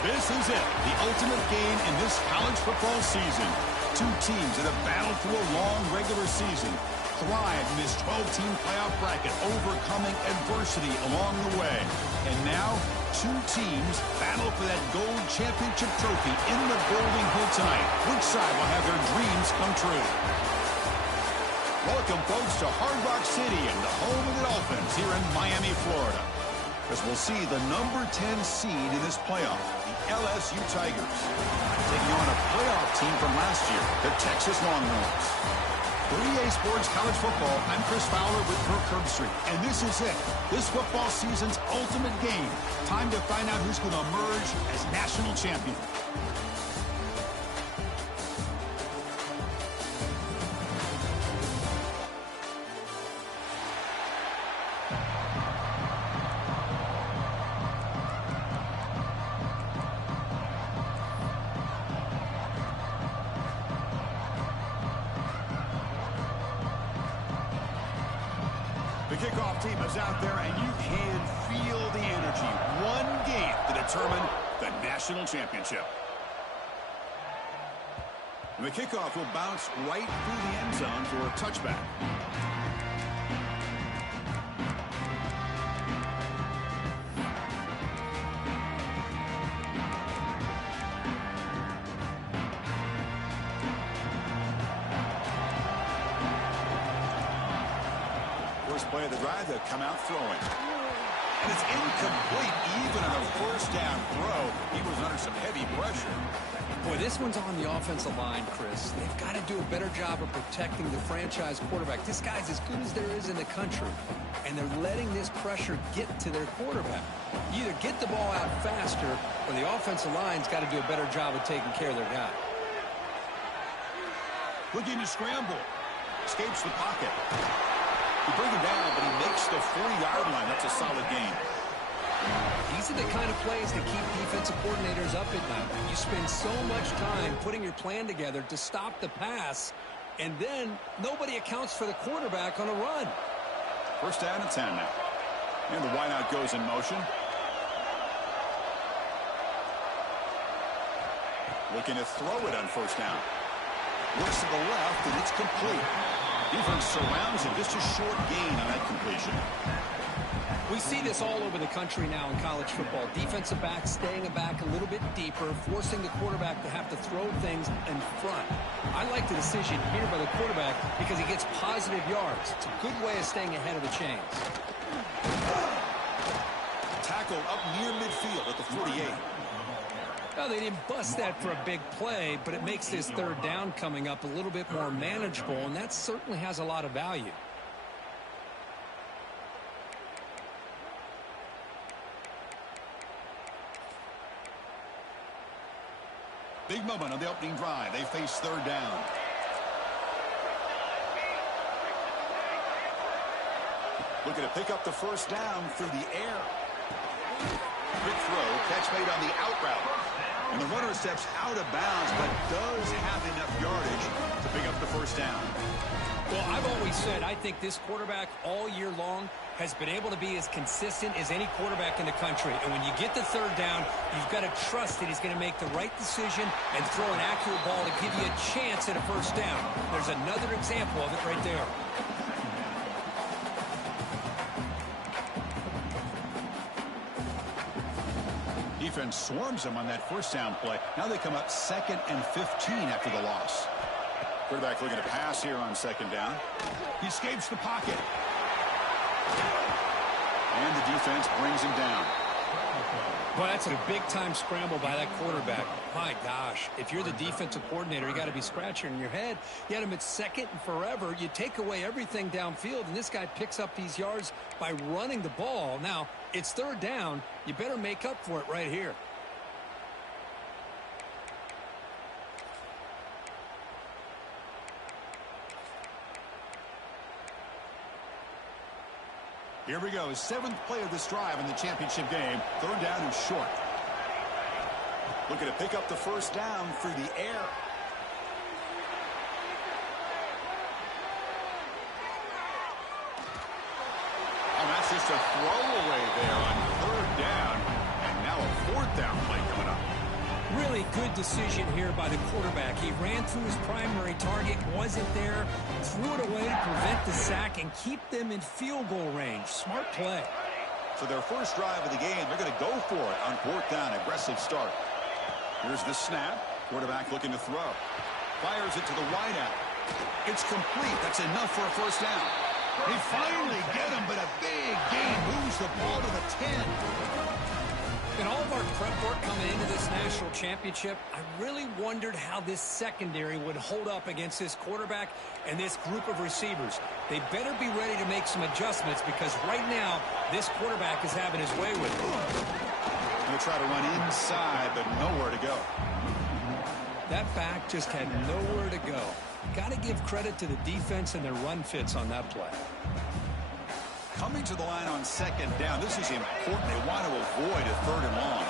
This is it, the ultimate game in this college football season. Two teams that have battled through a long regular season, thrived in this 12-team playoff bracket, overcoming adversity along the way. And now, two teams battle for that gold championship trophy in the building here tonight. Which side will have their dreams come true? Welcome, folks, to Hard Rock City and the home of the Dolphins here in Miami, Florida. As we'll see the number 10 seed in this playoff, the LSU Tigers, taking on a playoff team from last year, the Texas Longhorns. For EA Sports College Football, I'm Chris Fowler with Kirk Herbstreit, and this is it. This football season's ultimate game. Time to find out who's going to emerge as national champion. The kickoff team is out there, and you can feel the energy. One game to determine the national championship. And the kickoff will bounce right through the end zone for a touchback. Play of the drive, they'll come out throwing. And it's incomplete even on a first down throw. He was under some heavy pressure. Boy, this one's on the offensive line, Chris. They've got to do a better job of protecting the franchise quarterback. This guy's as good as there is in the country, and they're letting this pressure get to their quarterback. You either get the ball out faster, or the offensive line's got to do a better job of taking care of their guy. Looking to scramble. Escapes the pocket. He brings him down, but he makes the 40-yard line. That's a solid gain. These are the kind of plays that keep defensive coordinators up at night. You spend so much time putting your plan together to stop the pass, and then nobody accounts for the quarterback on a run. First down and 10 now. And the wideout goes in motion. Looking to throw it on first down. Looks to the left, and it's complete. Defense surrounds him. Just a short gain on that completion. We see this all over the country now in college football. Defensive backs staying back a little bit deeper, forcing the quarterback to have to throw things in front. I like the decision here by the quarterback because he gets positive yards. It's a good way of staying ahead of the chains. Tackle up near midfield at the 48. Well, they didn't bust that for a big play, but it makes this third down coming up a little bit more manageable, and that certainly has a lot of value. Big moment on the opening drive. They face third down. Looking to pick up the first down through the air. Quick throw, catch made on the out route. And the runner steps out of bounds, but does have enough yardage to pick up the first down. Well, I've always said I think this quarterback all year long has been able to be as consistent as any quarterback in the country. And when you get the third down, you've got to trust that he's going to make the right decision and throw an accurate ball to give you a chance at a first down. There's another example of it right there. Defense swarms him on that first down play. Now they come up 2nd and 15 after the loss. Quarterback looking to pass here on second down. He escapes the pocket. And the defense brings him down. Well, that's a big-time scramble by that quarterback. My gosh, if you're the defensive coordinator, you got to be scratching your head. You had him at second and forever. You take away everything downfield, and this guy picks up these yards by running the ball. Now, it's third down. You better make up for it right here. Here we go. 7th play of this drive in the championship game. 3rd down and short. Looking to pick up the first down through the air. And that's just a throwaway there on 3rd down. And now a 4th down play coming up. Really good decision here by the quarterback. He ran through his primary target, wasn't there, threw it away to prevent the sack and keep them in field goal range. Smart play. So their first drive of the game, they're going to go for it on 4th down. Aggressive start. Here's the snap. Quarterback looking to throw. Fires it to the wideout. It's complete. That's enough for a first down. They finally get him, but a big gain moves the ball to the 10. In all of our prep work coming into this national championship, I really wondered how this secondary would hold up against this quarterback and this group of receivers. They better be ready to make some adjustments because right now, this quarterback is having his way with it. Going to try to run inside, but nowhere to go. That back just had nowhere to go. Got to give credit to the defense and their run fits on that play. Coming to the line on 2nd down. This is important. They want to avoid a 3rd and long.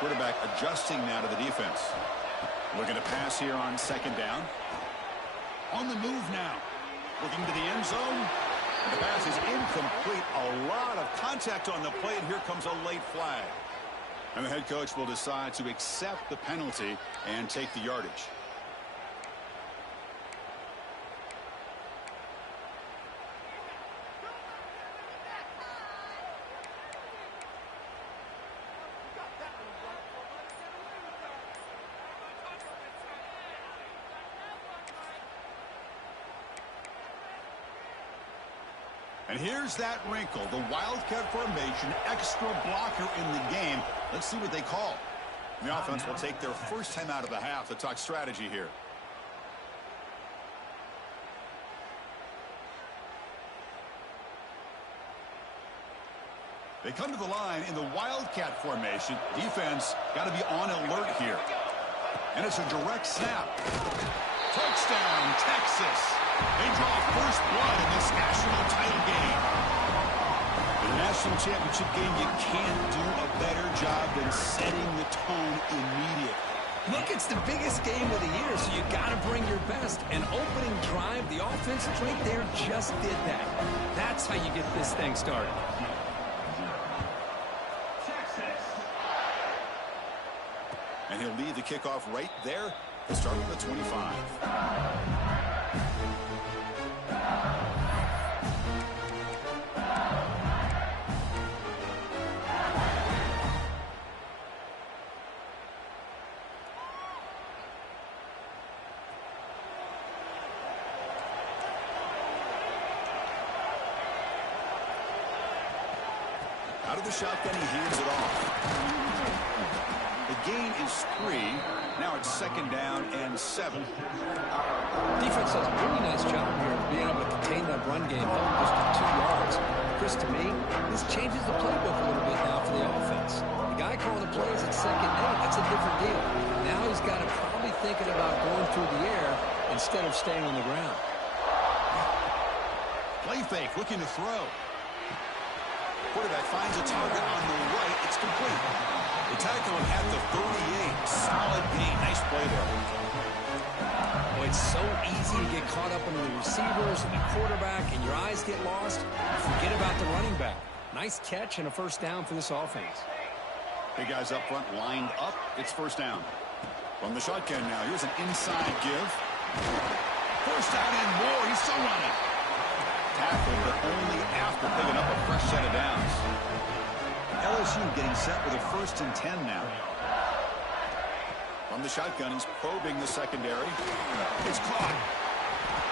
Quarterback adjusting now to the defense. Looking to pass here on 2nd down. On the move now. Looking to the end zone. The pass is incomplete. A lot of contact on the play, and here comes a late flag. And the head coach will decide to accept the penalty and take the yardage. And here's that wrinkle, the Wildcat formation, extra blocker in the game. Let's see what they call. The offense will take their first time out of the half to talk strategy here. They come to the line in the Wildcat formation. Defense got to be on alert here. And it's a direct snap. Touchdown, Texas. They draw first blood in this national title game. The national championship game, you can't do a better job than setting the tone immediately. Look, it's the biggest game of the year, so you got to bring your best. An opening drive, the offense right there just did that. That's how you get this thing started. And he'll lead the kickoff right there to start with the 25. Out of the shotgun, he hands it off. The gain is 3. Now it's 2nd down and 7. Defense does a really nice job here of being able to contain that run game, held just to 2 yards. Chris, to me, this changes the playbook a little bit now for the offense. The guy calling the plays at 2nd and 8, that's a different deal. Now he's got to probably thinking about going through the air instead of staying on the ground. Play fake, looking to throw. Quarterback finds a target on the right. It's complete. They tackle him at the 38. Solid gain. Nice play there. Well, it's so easy to get caught up under the receivers and the quarterback, and your eyes get lost. You forget about the running back. Nice catch and a first down for this offense. Big guys up front lined up. It's first down. From the shotgun now. Here's an inside give. First down and more. He's still running. Tackled, but only after picking up a fresh set of downs. LSU getting set with a 1st and 10 now. From the shotgun, he's probing the secondary. It's caught.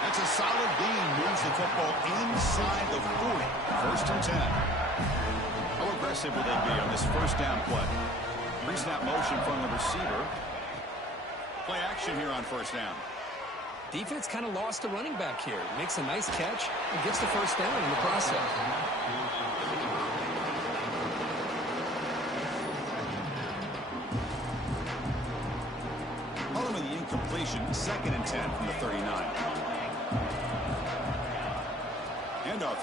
That's a solid gain. Moves the football inside the 40. 1st and 10. How aggressive will they be on this first down play? Pre-snap motion from the receiver. Play action here on first down. Defense kind of lost the running back here. Makes a nice catch and gets the first down in the process. Following the incompletion, 2nd and 10 from the 39.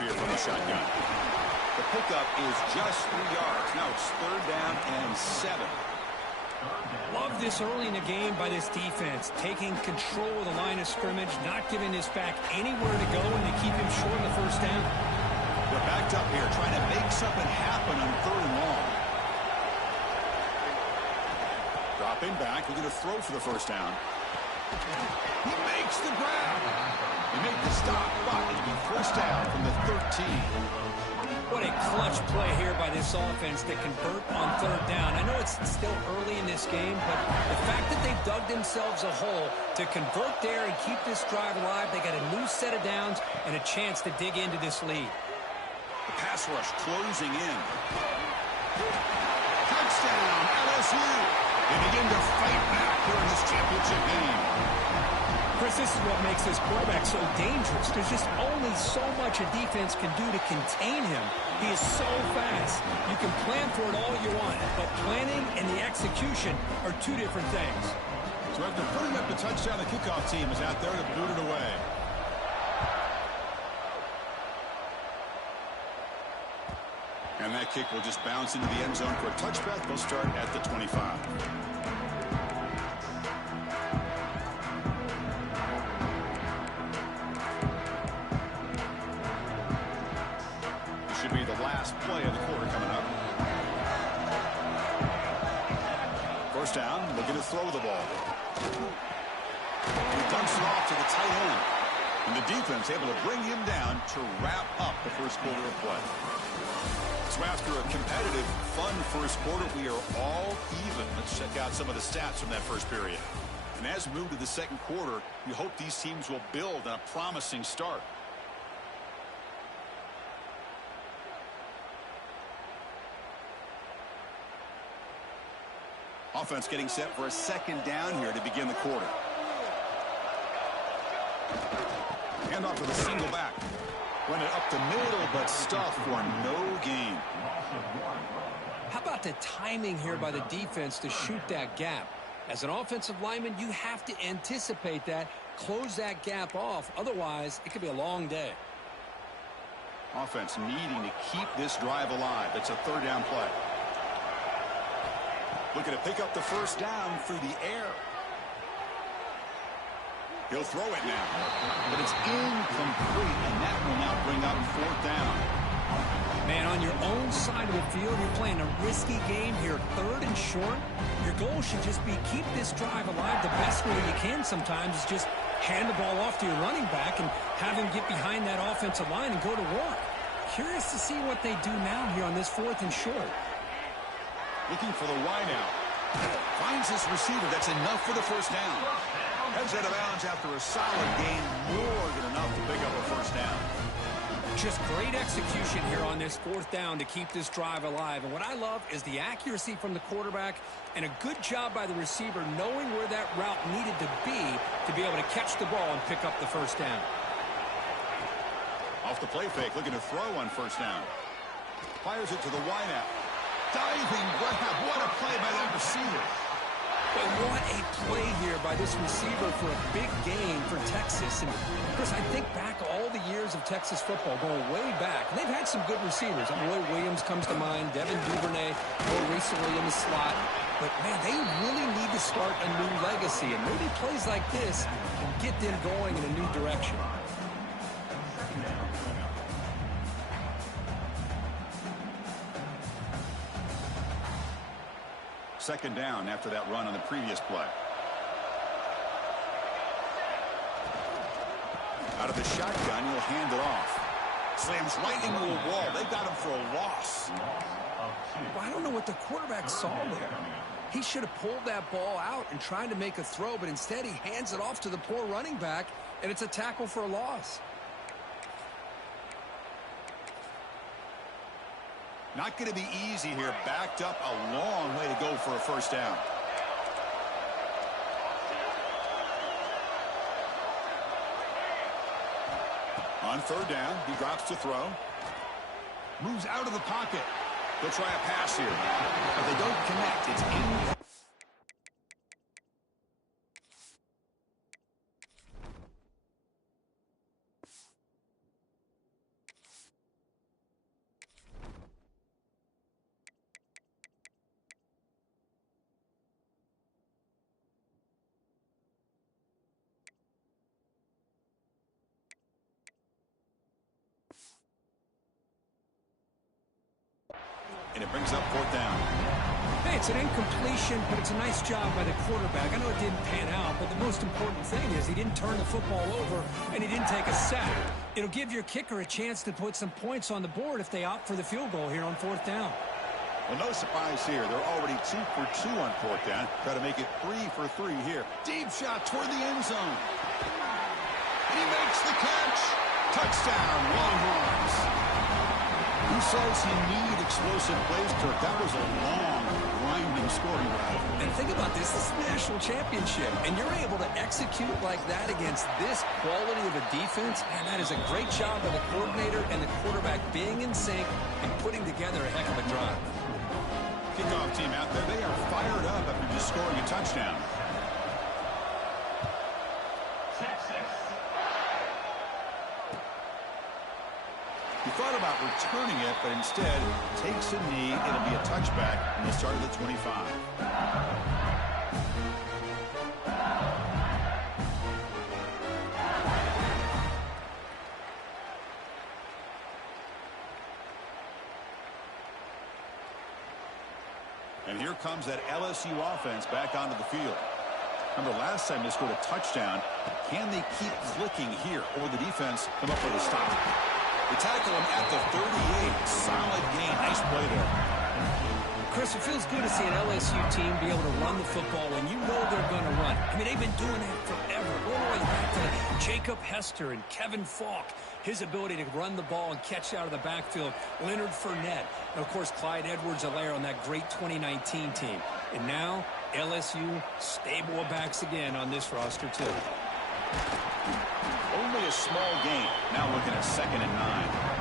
here from the shotgun. The pickup is just 3 yards. Now it's 3rd down and 7. Love this early in the game by this defense, taking control of the line of scrimmage, not giving this back anywhere to go, and to keep him short of the 1st down. They're backed up here, trying to make something happen on 3rd and long. Dropping back, looking to throw for the 1st down. He makes the grab. He made the stop, but it'll be 1st down from the 13. What a clutch play here by this offense to convert on 3rd down. I know it's still early in this game, but the fact that they dug themselves a hole to convert there and keep this drive alive, they got a new set of downs and a chance to dig into this lead. The pass rush closing in. Touchdown, LSU. They begin to fight back here in this championship game. Chris, this is what makes this quarterback so dangerous. There's just only so much a defense can do to contain him. He is so fast. You can plan for it all you want, but planning and the execution are 2 different things. So after putting up the touchdown, the kickoff team is out there to boot it away. And that kick will just bounce into the end zone for a touchback. They'll start at the 25. Should be the last play of the quarter coming up. 1st down, looking to throw the ball. He dumps it off to the tight end. And the defense able to bring him down to wrap up the 1st quarter of play. So after a competitive, fun 1st quarter, we are all even. Let's check out some of the stats from that 1st period. And as we move to the 2nd quarter, we hope these teams will build on a promising start. Offense getting set for a 2nd down here to begin the quarter. Hand off to the single back. Run it up the middle, but stuff for no gain. How about the timing here by the defense to shoot that gap? As an offensive lineman, you have to anticipate that, close that gap off. Otherwise, it could be a long day. Offense needing to keep this drive alive. It's a 3rd down play. Looking to pick up the 1st down through the air. He'll throw it now. But it's incomplete, and that will now bring up 4th down. Man, on your own side of the field, you're playing a risky game here. 3rd and short. Your goal should just be keep this drive alive. The best way you can sometimes is just hand the ball off to your running back and have him get behind that offensive line and go to work. Curious to see what they do now here on this 4th and short. Looking for the wide out. Finds his receiver. That's enough for the 1st down. Heads out of bounds after a solid gain. More than enough to pick up a 1st down. Just great execution here on this 4th down to keep this drive alive. And what I love is the accuracy from the quarterback and a good job by the receiver knowing where that route needed to be able to catch the ball and pick up the 1st down. Off the play fake, looking to throw on 1st down. Fires it to the wide out. Diving grab. What a play by that receiver. But what a play here by this receiver for a big gain for Texas. And, Chris, I think back all the years of Texas football, going way back. And they've had some good receivers. Roy Williams comes to mind, Devin Duvernay more recently in the slot. But, man, they really need to start a new legacy. And maybe plays like this can get them going in a new direction. 2nd down after that run on the previous play. Out of the shotgun, he'll hand it off. Slams right into a wall. They got him for a loss. Well, I don't know what the quarterback saw there. He should have pulled that ball out and tried to make a throw, but instead he hands it off to the poor running back, and it's a tackle for a loss. Not going to be easy here. Backed up a long way to go for a 1st down. On 3rd down, he drops to throw. Moves out of the pocket. They'll try a pass here. But they don't connect. It's in. And it brings up 4th down. Hey, it's an incompletion, but it's a nice job by the quarterback. I know it didn't pan out, but the most important thing is he didn't turn the football over and he didn't take a sack. It'll give your kicker a chance to put some points on the board if they opt for the field goal here on 4th down. Well, no surprise here. They're already 2 for 2 on 4th down. Try to make it 3 for 3 here. Deep shot toward the end zone. And he makes the catch. Touchdown, Longhorns. Who says you need explosive plays, Kirk? That was a long, grinding scoring drive. And think about this. This is a national championship, and you're able to execute like that against this quality of a defense, and that is a great job by the coordinator and the quarterback being in sync and putting together a heck of a drive. Kickoff team out there, they are fired up after just scoring a touchdown. He thought about returning it, but instead takes a knee. It'll be a touchback, and they'll start at the 25. And here comes that LSU offense back onto the field. Remember, last time they scored a touchdown. Can they keep clicking here, or will the defense come up with a stop? They tackle him at the 38. Solid gain. Nice play there. Chris, it feels good to see an LSU team be able to run the football when you know they're going to run. I mean, they've been doing that forever. Going all the way back to Jacob Hester and Kevin Falk. His ability to run the ball and catch out of the backfield. Leonard Fournette. And, of course, Clyde Edwards-Helaire on that great 2019 team. And now, LSU stable of backs again on this roster, too. Only a small gain. Now looking at 2nd and 9.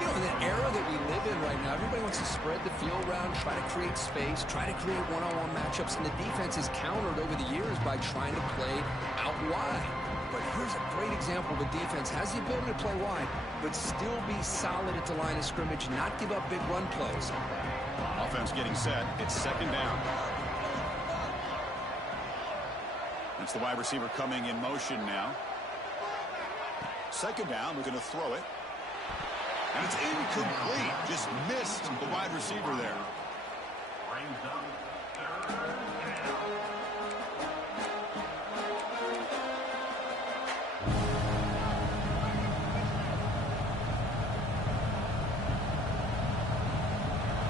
You know, in the era that we live in right now, everybody wants to spread the field around, try to create space, try to create one-on-one matchups, and the defense is countered over the years by trying to play out wide. But here's a great example of a defense has the ability to play wide, but still be solid at the line of scrimmage, not give up big run plays. Offense getting set. It's 2nd down. It's the wide receiver coming in motion now. 2nd down, we're going to throw it. And it's incomplete. Just missed the wide receiver there.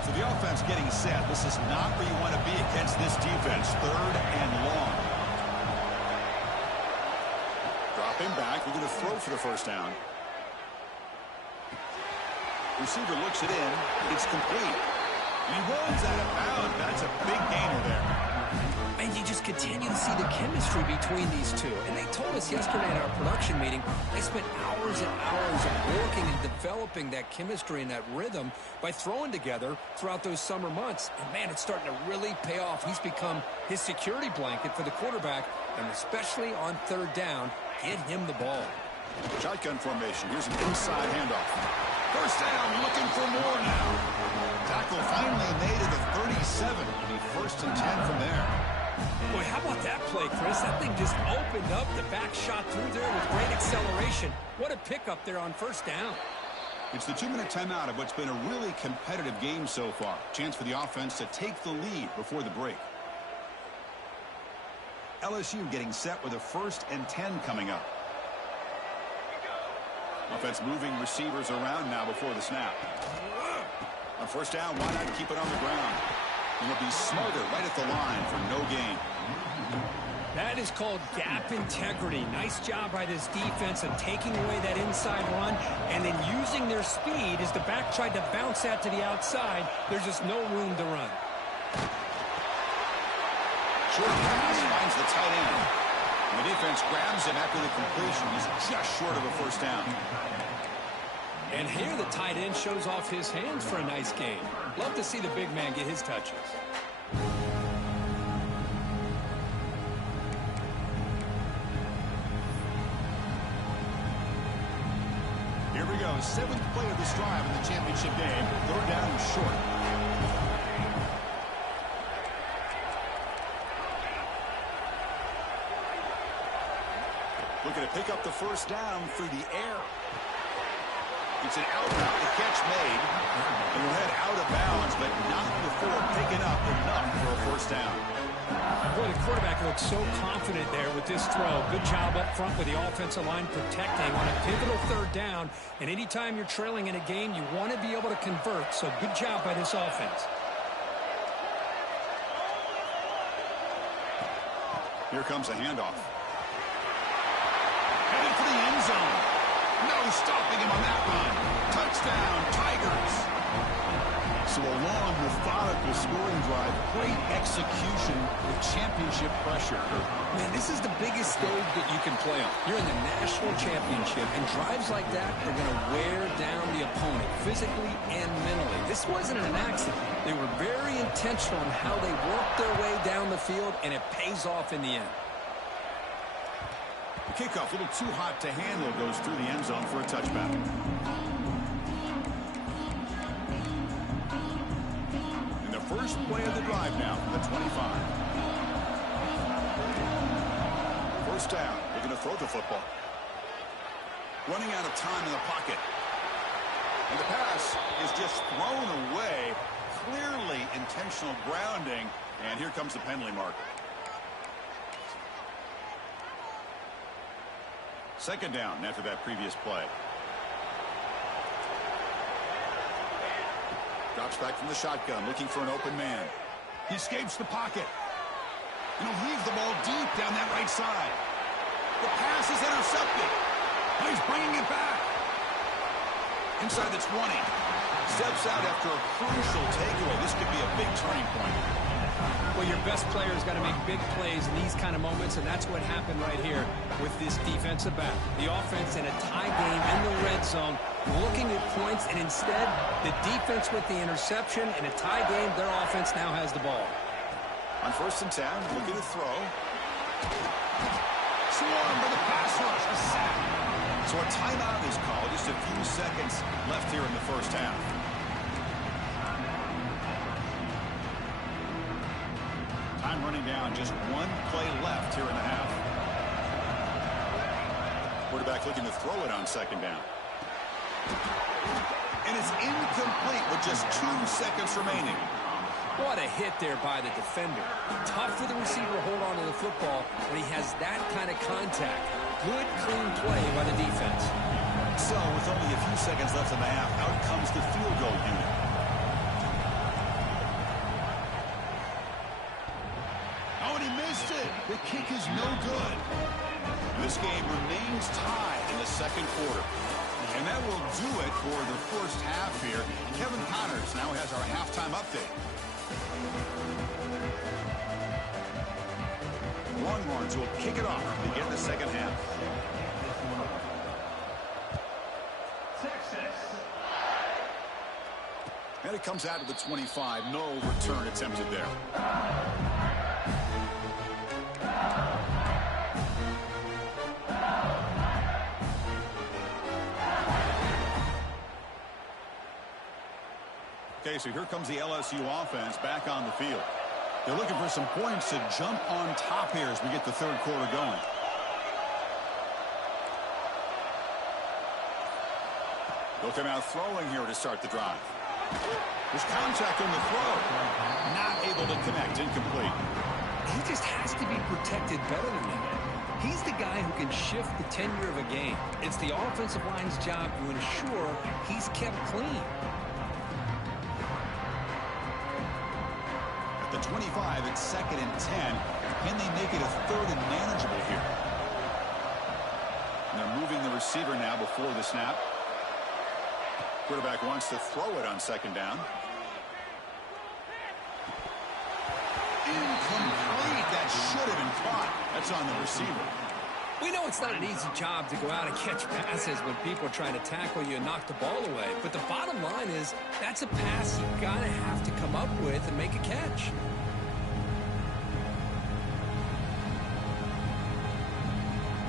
So the offense getting set. This is not where you want to be against this defense. 3rd and long. Drop him back. We're going to throw for the 1st down. Receiver looks it in. It's complete. He runs out of bounds. That's a big gainer there. And you just continue to see the chemistry between these two. And they told us yesterday in our production meeting, they spent hours and hours of working and developing that chemistry and that rhythm by throwing together throughout those summer months. And, man, it's starting to really pay off. He's become his security blanket for the quarterback, and especially on 3rd down, get him the ball. Shotgun formation. Here's an inside handoff. 1st down, looking for more now. Tackle finally made at the 37. It'll be 1st and 10 from there. Boy, how about that play, Chris? That thing just opened up. The back shot through there with great acceleration. What a pickup there on 1st down. It's the 2-minute timeout of what's been a really competitive game so far. Chance for the offense to take the lead before the break. LSU getting set with a 1st and 10 coming up. Offense moving receivers around now before the snap. On 1st down, why not keep it on the ground? And it'll be smothered right at the line for no gain. That is called gap integrity. Nice job by this defense of taking away that inside run and then using their speed as the back tried to bounce that to the outside. There's just no room to run. Short pass finds the tight end. And the defense grabs him after the completion. He's just short of a 1st down. And here the tight end shows off his hands for a nice gain. Love to see the big man get his touches. Here we go. 7th play of this drive in the championship game. 3rd down and short. Looking to pick up the 1st down through the air. It's an out route. The catch made. And we'll head out of bounds, but not before picking up enough for a first down. Boy, the quarterback looks so confident there with this throw. Good job up front with the offensive line protecting on a pivotal third down. And anytime you're trailing in a game, you want to be able to convert. So good job by this offense. Here comes a handoff. Headed for the end zone. No stopping him on that run. Touchdown, Tigers. So a long, methodical scoring drive. Great execution with championship pressure. Man, this is the biggest stage that you can play on. You're in the national championship, and drives like that are going to wear down the opponent physically and mentally. This wasn't an accident. They were very intentional in how they worked their way down the field, and it pays off in the end. The kickoff, a little too hot to handle, goes through the end zone for a touchback. And the first play of the drive now from the 25. First down, looking to throw the football. Running out of time in the pocket. And the pass is just thrown away. Clearly intentional grounding. And here comes the penalty marker. Second down after that previous play. Drops back from the shotgun, looking for an open man. He escapes the pocket. And he'll heave the ball deep down that right side. The pass is intercepted. And he's bringing it back. Inside the 20. Steps out after a crucial takeaway. This could be a big turning point. Well, your best player's got to make big plays in these kind of moments, and that's what happened right here with this defensive back. The offense in a tie game in the red zone, looking at points, and instead, the defense with the interception. In a tie game, their offense now has the ball. On 1st and 10, looking to throw. Swarmed by the pass rush, a sack. So a timeout is called. Just a few seconds left here in the first half. Time running down, just one play left here in the half. Quarterback looking to throw it on second down. And it's incomplete with just 2 seconds remaining. What a hit there by the defender. Tough for the receiver to hold on to the football when he has that kind of contact. Good, clean play by the defense. So, with only a few seconds left in the half, out comes the field goal unit. Oh, and he missed it. The kick is no good. This game remains tied in the second quarter. And that will do it for the first half here. Kevin Connors now has our halftime update. Longhorns will kick it off to begin the second half. And it comes out of the 25. No return attempted there. Okay, so here comes the LSU offense back on the field. They're looking for some points to jump on top here as we get the third quarter going. They'll come out throwing here to start the drive. There's contact on the throw. Not able to connect. Incomplete. He just has to be protected better than that. He's the guy who can shift the tenure of a game. It's the offensive line's job to ensure he's kept clean. At the 25, it's 2nd and 10. Can they make it a 3rd and manageable here? And they're moving the receiver now before the snap. Quarterback wants to throw it on 2nd down. Incomplete. That should have been caught. That's on the receiver. We know it's not an easy job to go out and catch passes when people are trying to tackle you and knock the ball away. But the bottom line is that's a pass you've got to have to come up with and make a catch.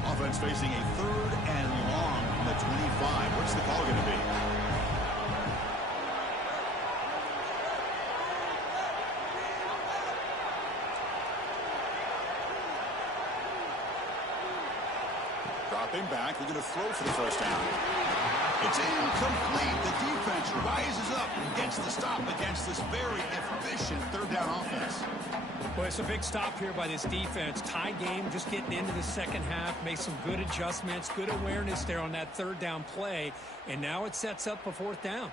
Offense facing a 3rd and long from the 25. What's the call going to be? Dropping back. We're going to throw for the first down. It's incomplete. The defense rises up and gets the stop against this very efficient third down offense. Well, it's a big stop here by this defense. Tie game, just getting into the second half, make some good adjustments, good awareness there on that third down play, and now it sets up a fourth down.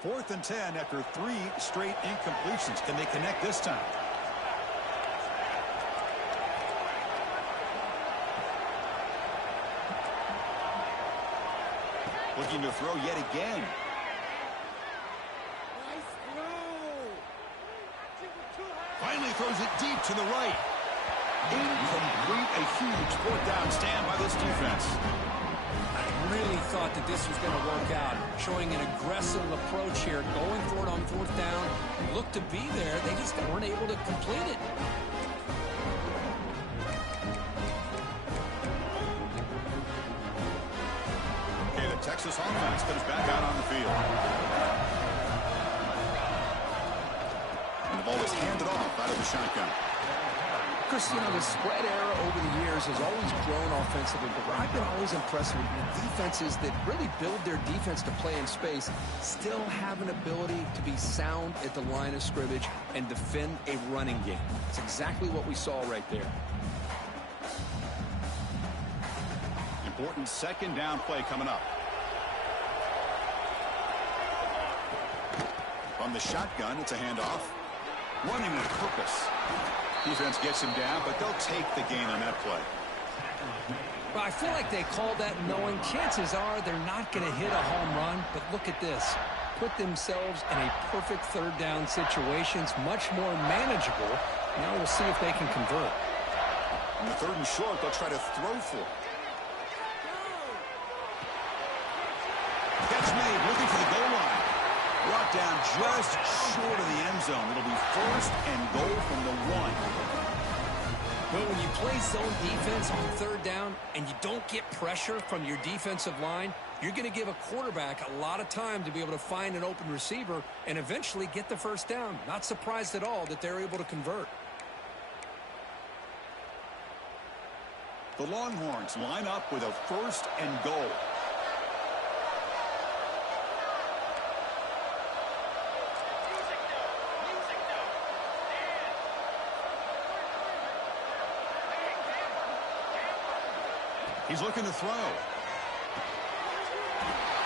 Fourth and 10 after 3 straight incompletions. Can they connect this time? Looking to throw yet again. Finally throws it deep to the right. Incomplete. A huge fourth down stand by this defense. I really thought that this was going to work out. Showing an aggressive approach here. Going for it on fourth down. Looked to be there. They just weren't able to complete it. Okay, the Texas offense comes back out on the field. And the ball is handed off out of the shotgun. Chris, you know, the spread era over the years has always grown offensively, but what I've been always impressed with defenses that really build their defense to play in space still have an ability to be sound at the line of scrimmage and defend a running game. It's exactly what we saw right there. Important second down play coming up. From the shotgun, it's a handoff. Running with purpose. Defense gets him down, but they'll take the gain on that play. Well, I feel like they called that knowing chances are they're not going to hit a home run, but look at this. Put themselves in a perfect third down situation. It's much more manageable. Now we'll see if they can convert. On the third and short, they'll try to throw for it. Catch made, looking for the goal line. Brought down just short of the end zone. It'll be first and goal from the 1. Well, when you play zone defense on third down and you don't get pressure from your defensive line, you're going to give a quarterback a lot of time to be able to find an open receiver and eventually get the first down. Not surprised at all that they're able to convert. The Longhorns line up with a first and goal. He's looking to throw.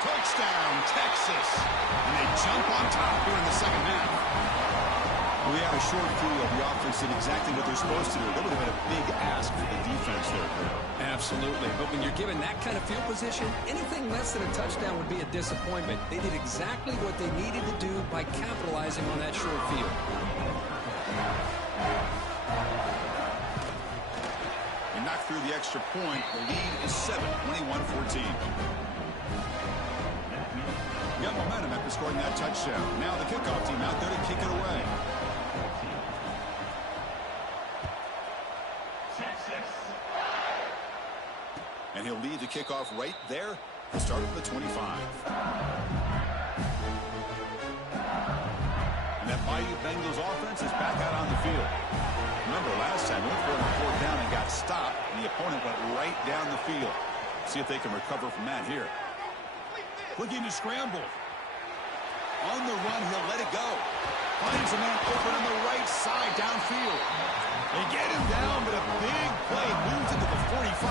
Touchdown, Texas. And they jump on top here in the second half. We had a short field. The offense did exactly what they're supposed to do. That would have been a big ask for the defense there. Absolutely. But when you're given that kind of field position, anything less than a touchdown would be a disappointment. They did exactly what they needed to do by capitalizing on that short field. Knocked through the extra point. The lead is 7, 21-14. Got momentum after scoring that touchdown. Now the kickoff team out there to kick it away. And he'll lead the kickoff right there. Start from the 25. And that Bayou Bengals offense is back out on the field. Remember last time, went for a fourth down and got stopped, and the opponent went right down the field. See if they can recover from that here. Looking to scramble. On the run, he'll let it go. Finds a man open on the right side downfield. They get him down, but a big play moves into the 45.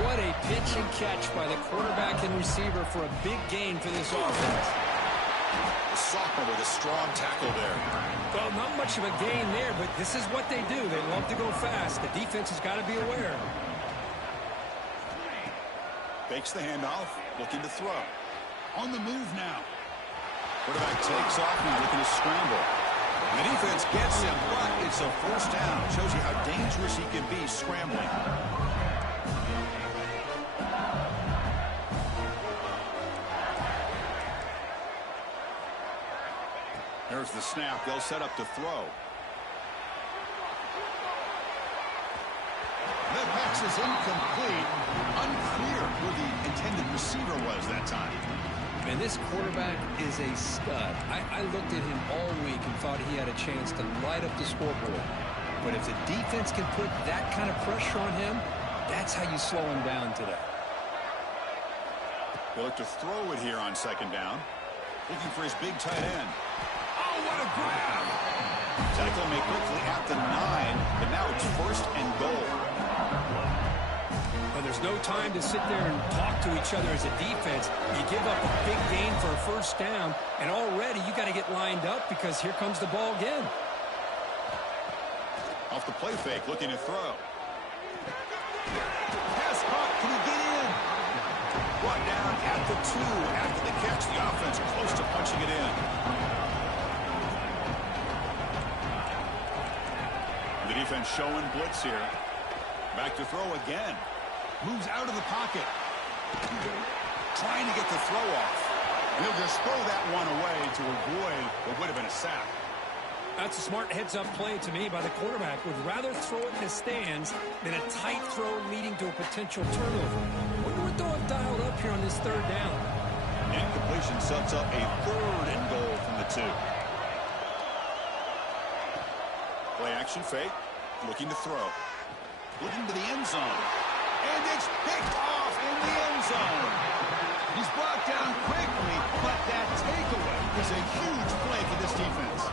What a pitch and catch by the quarterback and receiver for a big gain for this offense. The sophomore with a strong tackle there. Well, not much of a gain there, but this is what they do. They love to go fast. The defense has got to be aware. Fakes the handoff, looking to throw. On the move now. Quarterback takes off now, looking to scramble. And the defense gets him, but it's a first down. Shows you how dangerous he can be scrambling. There's the snap. They'll set up to throw. The pass is incomplete. Unclear who the intended receiver was that time. And this quarterback is a stud. I looked at him all week and thought he had a chance to light up the scoreboard. but if the defense can put that kind of pressure on him, that's how you slow him down today. They look to throw it here on second down. Looking for his big tight end. Oh, what a grab! Tackle made quickly at the 9, but now it's first and goal. Well, there's no time to sit there and talk to each other as a defense. You give up a big gain for a first down, and already you got to get lined up because here comes the ball again. Off the play fake, looking to throw. Pass caught, can he get in? Brought down at the 2. After the catch, the offense close to punching it in. The defense showing blitz here. Back to throw again. Moves out of the pocket. Trying to get the throw off. And he'll just throw that one away to avoid what would have been a sack. That's a smart heads-up play to me by the quarterback. Would rather throw it in the stands than a tight throw leading to a potential turnover. Wonder what they'll have dialed up here on this third down. And completion sets up a third and goal from the 2. Play action fake. Looking to throw. Looking to the end zone. And it's picked off in the end zone. He's brought down quickly, but that takeaway is a huge play for this defense.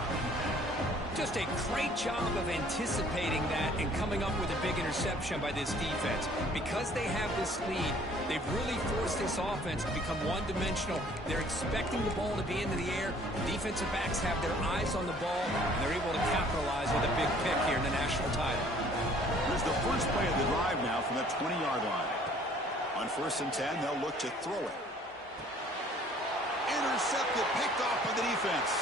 Just a great job of anticipating that and coming up with a big interception by this defense. Because they have this lead, they've really forced this offense to become one-dimensional. They're expecting the ball to be into the air. The defensive backs have their eyes on the ball, and they're able to capitalize with a big pick here in the national title. Here's the first play of the drive now from the 20-yard line. On first and 10, they'll look to throw it. Intercepted, picked off by the defense.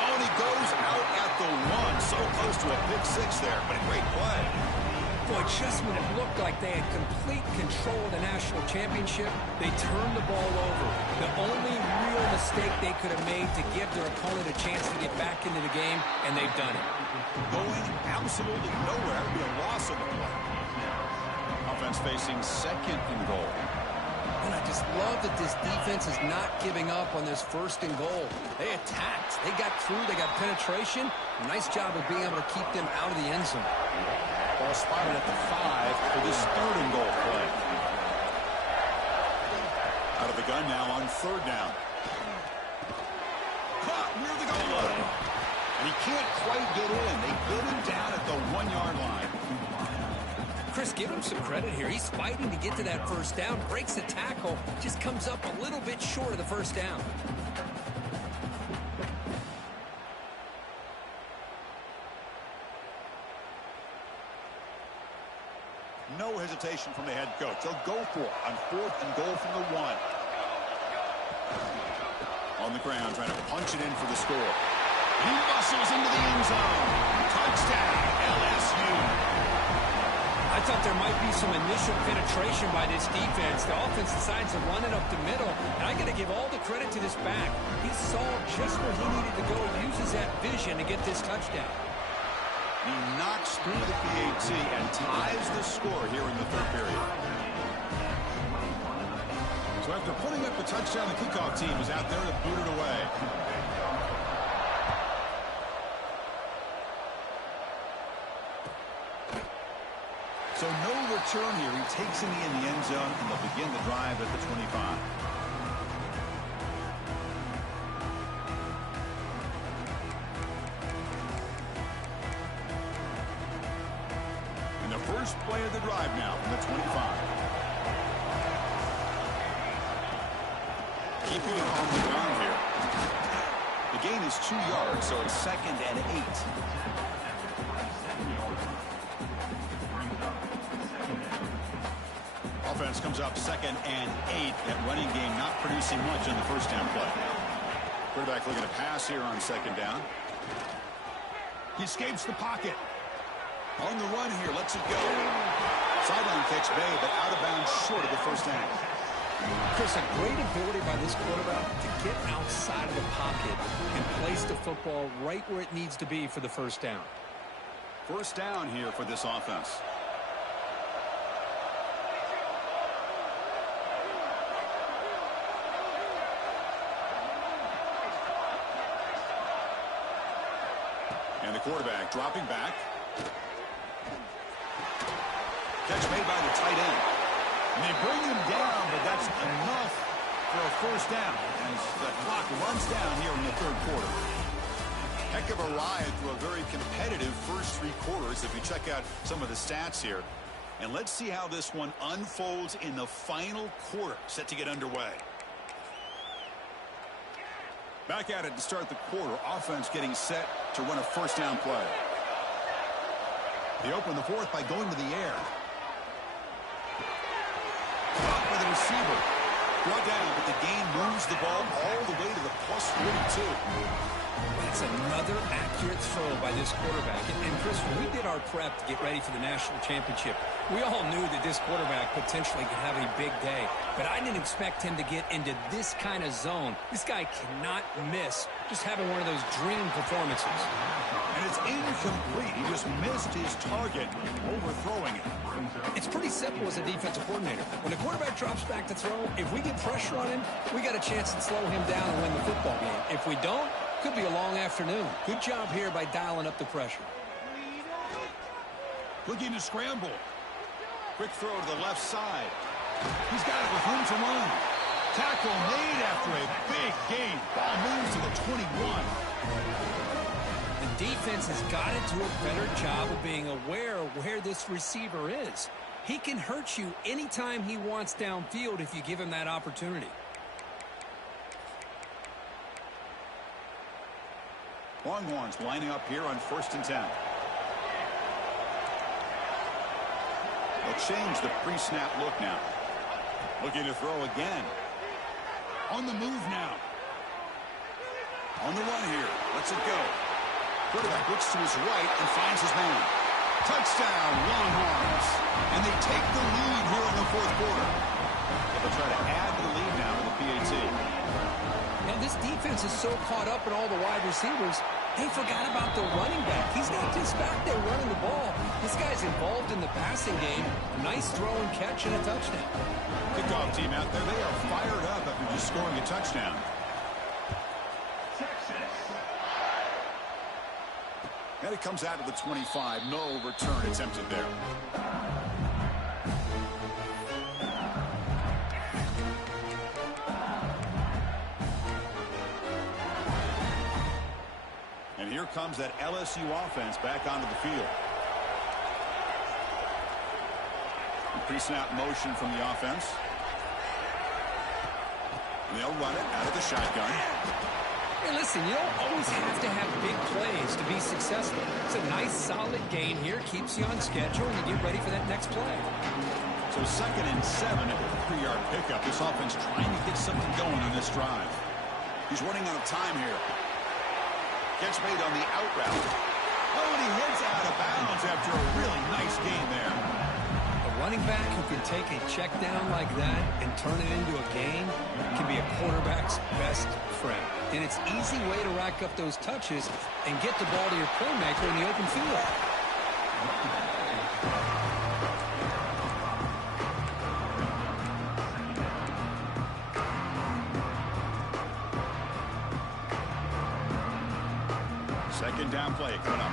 Oh, and he goes out at the 1. So close to a pick 6 there, but a great play. Boy, just when it looked like they had complete control of the national championship, they turned the ball over. The only real mistake they could have made to give their opponent a chance to get back into the game, and they've done it. Going absolutely nowhere. That would be a loss of the play. Offense facing second and goal. And I just love that this defense is not giving up on this first and goal. They attacked. They got through. They got penetration. Nice job of being able to keep them out of the end zone. Ball spotted at the 5 for this third and goal play. Out of the gun now on third down. Caught near the goal line. And he can't quite get in. They get him down at the 1-yard line. Chris, give him some credit here. He's fighting to get to that first down, breaks the tackle, just comes up a little bit short of the first down. No hesitation from the head coach. They'll go for it on fourth and goal from the 1. On the ground, trying to punch it in for the score. He muscles into the end zone. Touchdown, LSU. I thought there might be some initial penetration by this defense. The offense decides to run it up the middle, and I got to give all the credit to this back. He saw just where he needed to go, uses that vision to get this touchdown. He knocks through the PAT and ties the score here in the third period. So after putting up the touchdown, the kickoff team is out there to boot it away. So no return here. He takes it in the end zone, and they'll begin the drive at the 25. And the first play of the drive now from the 25. Keeping it on the ground here. The gain is 2 yards, so it's second and 8. Offense comes up second and 8. That running game not producing much on the first down play. Quarterback looking to pass here on second down. He escapes the pocket. On the run here, lets it go. Sideline catch Bay, but out of bounds short of the first down. Chris, a great ability by this quarterback to get outside of the pocket and place the football right where it needs to be for the first down. First down here for this offense. And the quarterback dropping back. Catch made by the tight end. And they bring him down, but that's enough for a first down as the clock runs down here in the third quarter. Heck of a ride through a very competitive first three quarters if you check out some of the stats here. And let's see how this one unfolds in the final quarter, set to get underway. Back at it to start the quarter. Offense getting set to run a first down play. They open the fourth by going to the air. Caught by the receiver. Brought down, but the gain moves the ball all the way to the plus 42. That's another accurate throw by this quarterback. And Chris, when we did our prep to get ready for the national championship, we all knew that this quarterback potentially could have a big day. But I didn't expect him to get into this kind of zone. This guy cannot miss just having one of those dream performances. And it's incomplete. He just missed his target, overthrowing it. It's pretty simple as a defensive coordinator. When the quarterback drops back to throw, if we get pressure on him, we got a chance to slow him down and win the football game. If we don't, could be a long afternoon. Good job here by dialing up the pressure. Looking to scramble. Quick throw to the left side. He's got it with room to run. Tackle made after a big gain. Ball moves to the 21. The defense has got to do a better job of being aware of where this receiver is. He can hurt you anytime he wants downfield if you give him that opportunity. Longhorns lining up here on 1st and 10. They'll change the pre-snap look now. Looking to throw again. On the move now. On the run here. Lets it go. Quarterback looks to his right and finds his man. Touchdown, Longhorns. And they take the lead here in the fourth quarter. They'll try to add to the lead now with the PAT. Now, this defense is so caught up in all the wide receivers, they forgot about the running back. He's not just back there running the ball. This guy's involved in the passing game. A nice throw and catch and a touchdown. Kickoff team out there. They are fired up after just scoring a touchdown. And it comes out to the 25. No return attempted there. And here comes that LSU offense back onto the field. Pre-snap motion from the offense. And they'll run it out of the shotgun. Hey, listen, you don't always have to have big plays to be successful. It's a nice, solid gain here. Keeps you on schedule, and you get ready for that next play. So 2nd and 7 at the 3-yard pickup. This offense trying to get something going on this drive. He's running out of time here. Catch made on the out route. Oh, and he heads out of bounds after a really nice gain there. A running back who can take a check down like that and turn it into a gain can be a quarterback's best friend. And it's an easy way to rack up those touches and get the ball to your playmaker in the open field. Second down play coming up.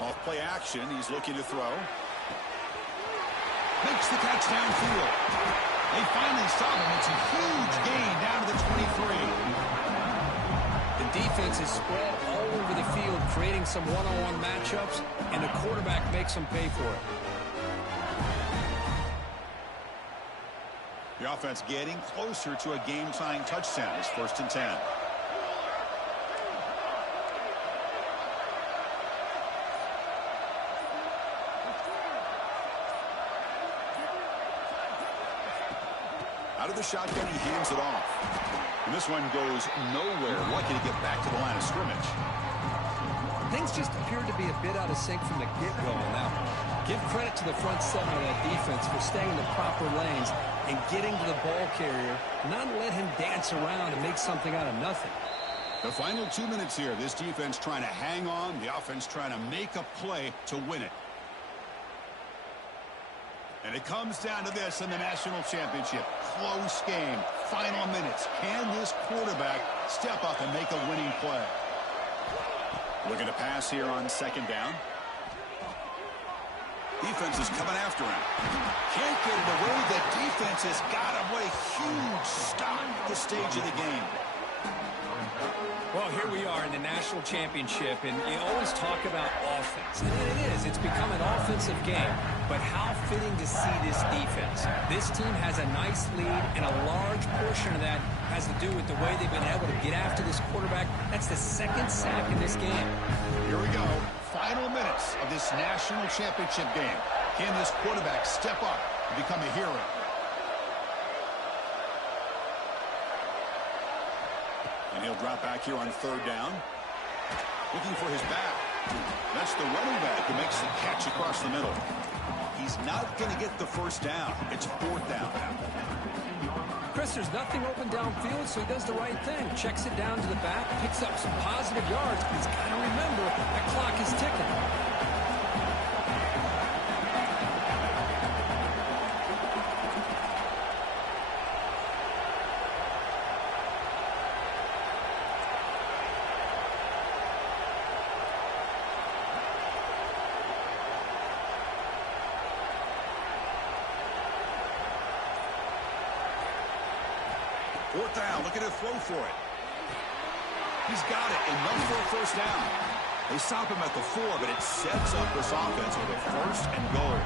Off play action. He's looking to throw. Makes the catch downfield. They finally stop him. It's a huge gain down to the 23. The defense is spread all over the field, creating some one-on-one matchups, and the quarterback makes them pay for it. The offense getting closer to a game-tying touchdown. It's 1st and 10. Out of the shotgun, he hands it off. And this one goes nowhere. Lucky to get back to the line of scrimmage. Things just appeared to be a bit out of sync from the get-go on that one. Give credit to the front seven of that defense for staying in the proper lanes and getting to the ball carrier, not let him dance around and make something out of nothing. The final 2 minutes here. This defense trying to hang on. The offense trying to make a play to win it. And it comes down to this in the national championship. Close game. Final minutes. Can this quarterback step up and make a winning play? Looking to pass here on second down. Defense is coming after him. Can't get it away. The defense has got him. What a huge stop at this stage of the game. Well, here we are in the national championship, and you always talk about offense. And it is. It's become an offensive game. But how fitting to see this defense. This team has a nice lead, and a large portion of that has to do with the way they've been able to get after this quarterback. That's the second sack in this game. Here we go. Final minutes of this national championship game. Can this quarterback step up and become a hero? And he'll drop back here on third down. Looking for his back. That's the running back who makes the catch across the middle. He's not going to get the first down. It's fourth down. Chris, there's nothing open downfield, so he does the right thing. Checks it down to the back, picks up some positive yards, but he's got to remember that clock is ticking. Fourth down, looking to throw for it. He's got it, enough for a first down. They stop him at the 4, but it sets up this offense with a first and goal.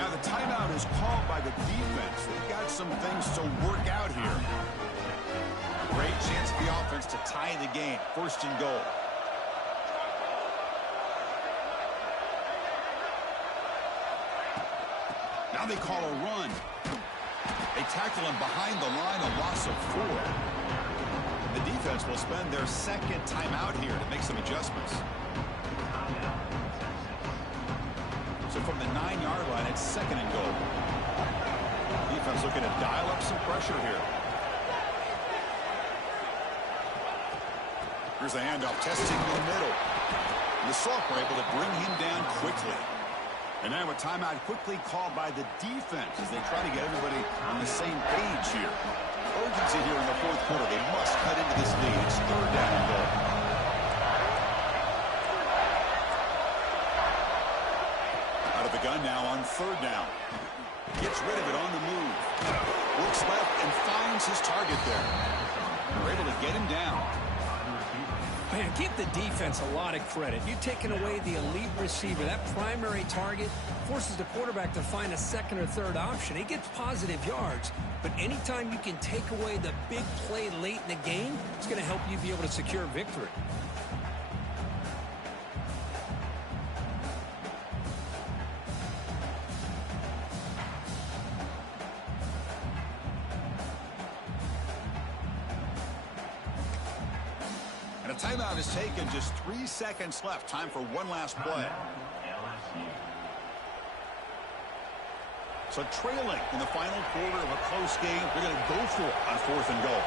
Now the timeout is called by the defense. They've got some things to work out here. Great chance for the offense to tie the game. First and goal. Now they call a run. They tackle him behind the line, a loss of 4. The defense will spend their second timeout here to make some adjustments. So from the 9-yard line, it's second and goal. Defense looking to dial up some pressure here. Here's the handoff, testing in the middle. And the Salk were able to bring him down quickly. And now a timeout quickly called by the defense as they try to get everybody on the same page here. Urgency here in the fourth quarter. They must cut into this lead. It's third down and goal. Out of the gun now on third down. Gets rid of it on the move. Looks left and finds his target there. They're able to get him down. Man, give the defense a lot of credit. You've taken away the elite receiver. That primary target forces the quarterback to find a second or third option. He gets positive yards, but anytime you can take away the big play late in the game, it's going to help you be able to secure victory. And a timeout is taken. Just 3 seconds left. Time for one last play. So trailing in the final quarter of a close game, they're going to go for it on fourth and goal.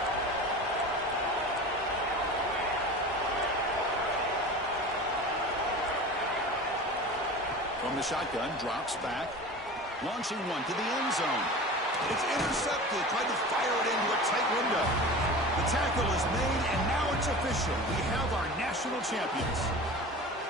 From the shotgun, drops back. Launching one to the end zone. It's intercepted. Tried to fire it into a tight window. The tackle is made, and now it's official. We have our national champions.